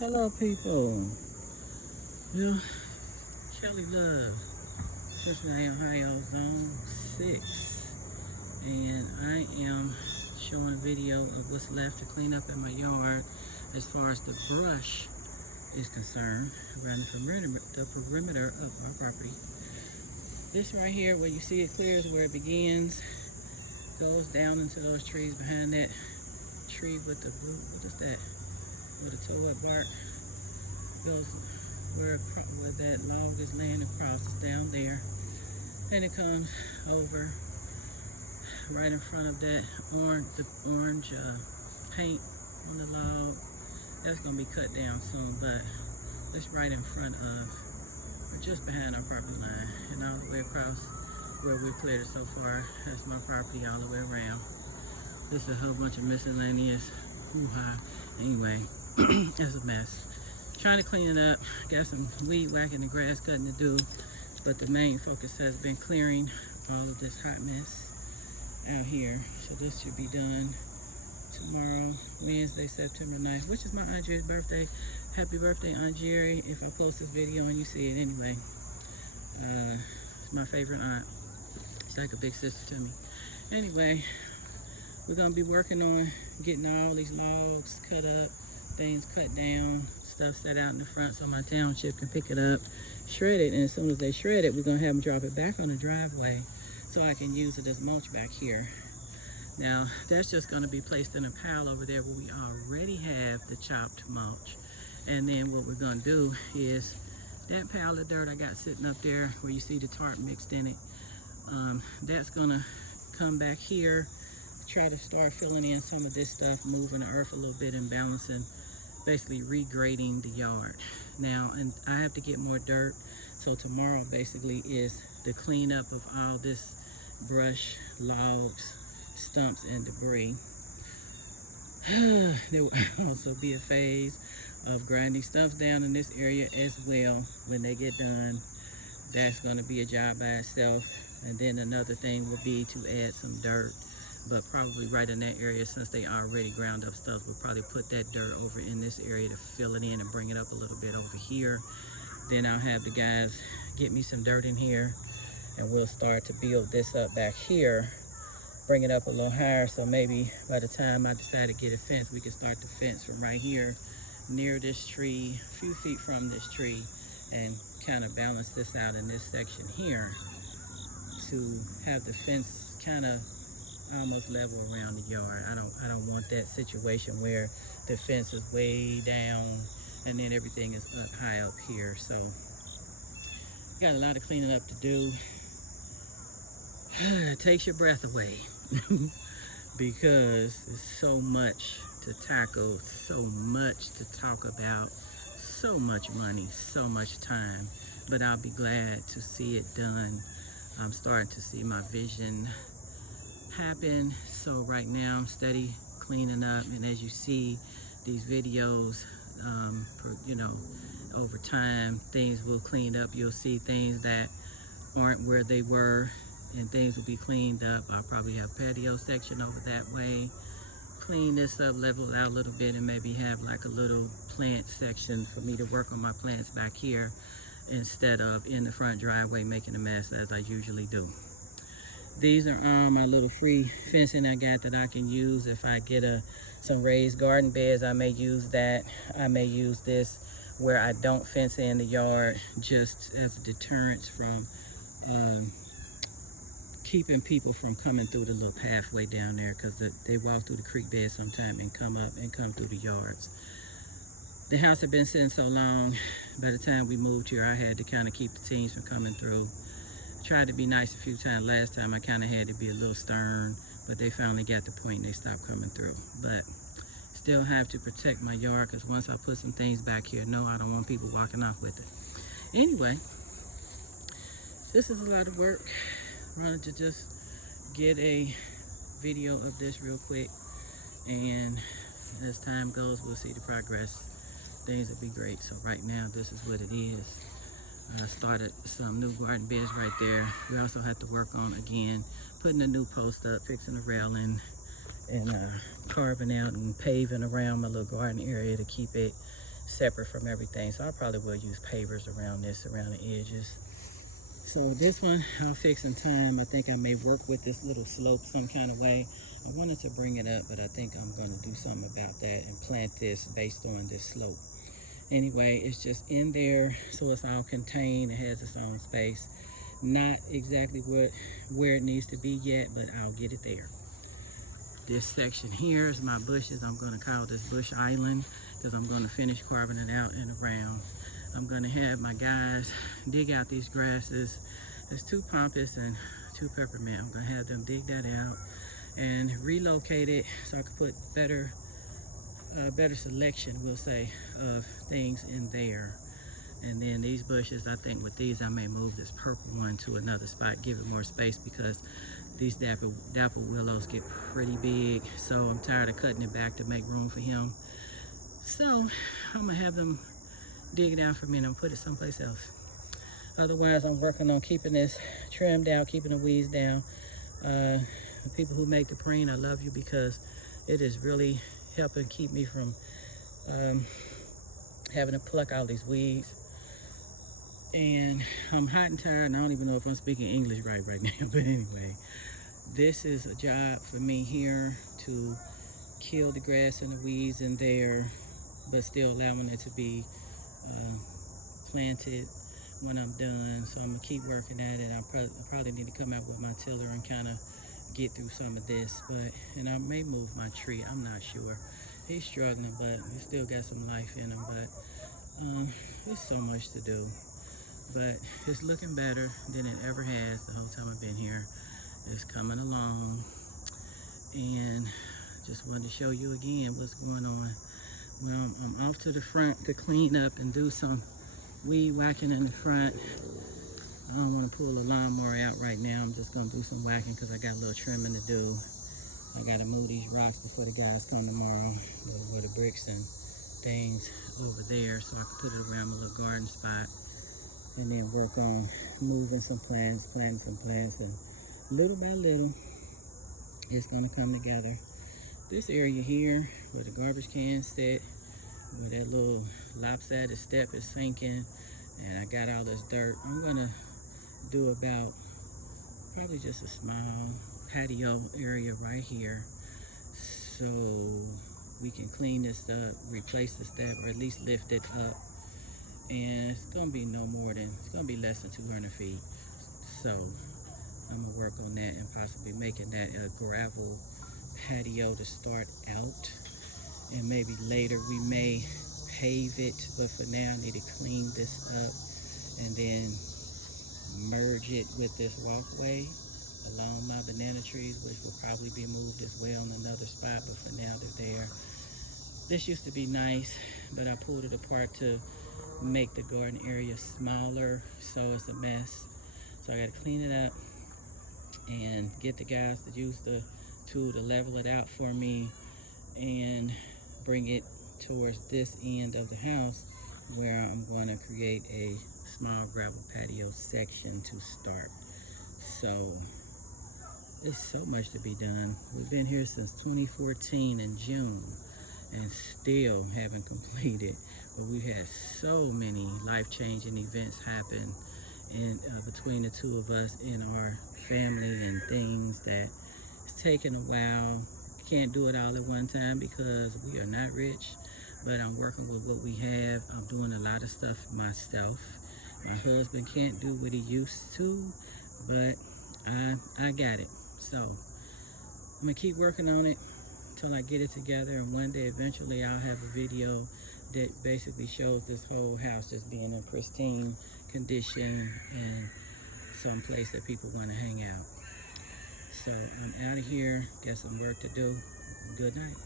Hello, people. Well, Kelly Love, Cincinnati, Ohio, Zone 6. And I am showing video of what's left to clean up in my yard as far as the brush is concerned around the perimeter of my property. This right here, where you see it clear, is where it begins. Goes down into those trees behind that tree with the blue, what is that? With the toe-up bark. Goes where that log is laying across, is down there. And it comes over right in front of that orange paint on the log. That's gonna be cut down soon, but it's right in front of, or just behind our property line, and all the way across where we cleared it so far. That's my property all the way around. This is a whole bunch of miscellaneous hoo-ha. Anyway, it's a mess. Trying to clean it up. Got some weed whacking and grass cutting to do, but the main focus has been clearing all of this hot mess out here. So this should be done tomorrow, Wednesday, September 9th, which is my Aunt Jerry's birthday. Happy birthday, Aunt Jerry, if I post this video and you see it anyway. It's my favorite aunt. She's like a big sister to me. Anyway, we're gonna be working on getting all these logs cut up, things cut down, stuff set out in the front so my township can pick it up, shred it, and as soon as they shred it, we're gonna have them drop it back on the driveway so I can use it as mulch back here. Now, that's just gonna be placed in a pile over there where we already have the chopped mulch. And then what we're gonna do is that pile of dirt I got sitting up there where you see the tarp mixed in it, that's gonna come back here, try to start filling in some of this stuff, moving the earth a little bit and balancing, basically regrading the yard. Now, and I have to get more dirt, so tomorrow basically is the cleanup of all this brush, logs, stumps, and debris. There will also be a phase of grinding stumps down in this area as well when they get done. That's going to be a job by itself. And then another thing will be to add some dirt, but probably right in that area, since they already ground up stuff, we'll probably put that dirt over in this area to fill it in and bring it up a little bit over here. Then I'll have the guys get me some dirt in here, and we'll start to build this up back here, bring it up a little higher, so maybe by the time I decide to get a fence, we can start the fence from right here near this tree, a few feet from this tree, and kind of balance this out in this section here to have the fence kind of almost level around the yard. I don't want that situation where the fence is way down and then everything is up high up here. So got a lot of cleaning up to do. It takes your breath away because there's so much to tackle, so much to talk about, so much money, so much time, but I'll be glad to see it done. I'm starting to see my vision happen. So right now I'm steady cleaning up, and as you see these videos, over time things will clean up. You'll see things that aren't where they were, and things will be cleaned up. I'll probably have patio section over that way, clean this up, level it out a little bit, and maybe have like a little plant section for me to work on my plants back here instead of in the front driveway making a mess as I usually do. These are my little free fencing I got that I can use if I get some raised garden beds. I may use that. I may use this where I don't fence in the yard, just as a deterrent from keeping people from coming through the little pathway down there, because they walk through the creek bed sometime and come up and come through the yards. The house had been sitting so long, by the time we moved here, I had to kind of keep the teens from coming through. Tried to be nice a few times. Last time I kind of had to be a little stern, but they finally got the point and they stopped coming through. But still have to protect my yard, because once I put some things back here, no, I don't want people walking off with it. Anyway, this is a lot of work. Wanted to just get a video of this real quick, and as time goes, we'll see the progress. Things will be great. So right now, this is what it is. I started some new garden beds right there. We also have to work on, again, putting a new post up, fixing the railing, and carving out and paving around my little garden area to keep it separate from everything. So I probably will use pavers around this, around the edges. So this one I'll fix in time. I think I may work with this little slope some kind of way. I wanted to bring it up, but I think I'm going to do something about that and plant this based on this slope. Anyway, it's just in there, so it's all contained. It has its own space. Not exactly where it needs to be yet, but I'll get it there. This section here is my bushes. I'm going to call this bush island because I'm going to finish carving it out and around. I'm going to have my guys dig out these grasses. There's 2 pampas and 2 peppermint. I'm going to have them dig that out and relocate it so I can put better selection, we'll say, of things in there. And then these bushes, I think with these I may move this purple one to another spot, give it more space, because these dapple willows get pretty big. So I'm tired of cutting it back to make room for him. So I'm gonna have them dig it out for me and I'll put it someplace else. Otherwise, I'm working on keeping this trimmed out, keeping the weeds down. The people who make the preen, I love you, because it is really helping keep me from having to pluck all these weeds. And I'm hot and tired, and I don't even know if I'm speaking English right now, but anyway, this is a job for me here to kill the grass and the weeds in there, but still allowing it to be planted when I'm done. So I'm gonna keep working at it. I probably need to come out with my tiller and kind of get through some of this, and I may move my tree. I'm not sure. He's struggling, but he still got some life in him. But there's so much to do. But it's looking better than it ever has the whole time I've been here. It's coming along, and just wanted to show you again what's going on. Well, I'm off to the front to clean up and do some weed whacking in the front. I don't want to pull the lawnmower out right now. I'm just going to do some whacking because I got a little trimming to do. I got to move these rocks before the guys come tomorrow, or the bricks and things over there, so I can put it around my little garden spot, and then work on moving some plants, planting some plants, and little by little, it's going to come together. This area here, where the garbage can sit, where that little lopsided step is sinking, and I got all this dirt, I'm going to do about probably just a small patio area right here, so we can clean this up, replace the step, or at least lift it up. And it's gonna be it's gonna be less than 200 feet. So I'm gonna work on that and possibly making that a gravel patio to start out. And maybe later we may pave it, but for now I need to clean this up and then merge it with this walkway along my banana trees, which will probably be moved as well in another spot, but for now they're there. This used to be nice, but I pulled it apart to make the garden area smaller, so it's a mess. So I gotta clean it up and get the guys to use the tool to level it out for me and bring it towards this end of the house, where I'm going to create a small gravel patio section to start. So there's so much to be done. We've been here since 2014 in June and still haven't completed, but we've had so many life-changing events happen between the two of us in our family, and things that it's taken a while. Can't do it all at one time because we are not rich, but I'm working with what we have. I'm doing a lot of stuff myself. My husband can't do what he used to, but I got it. So I'm gonna keep working on it until I get it together, and one day eventually I'll have a video that basically shows this whole house just being in pristine condition and some place that people want to hang out. So I'm out of here, got some work to do. Good night.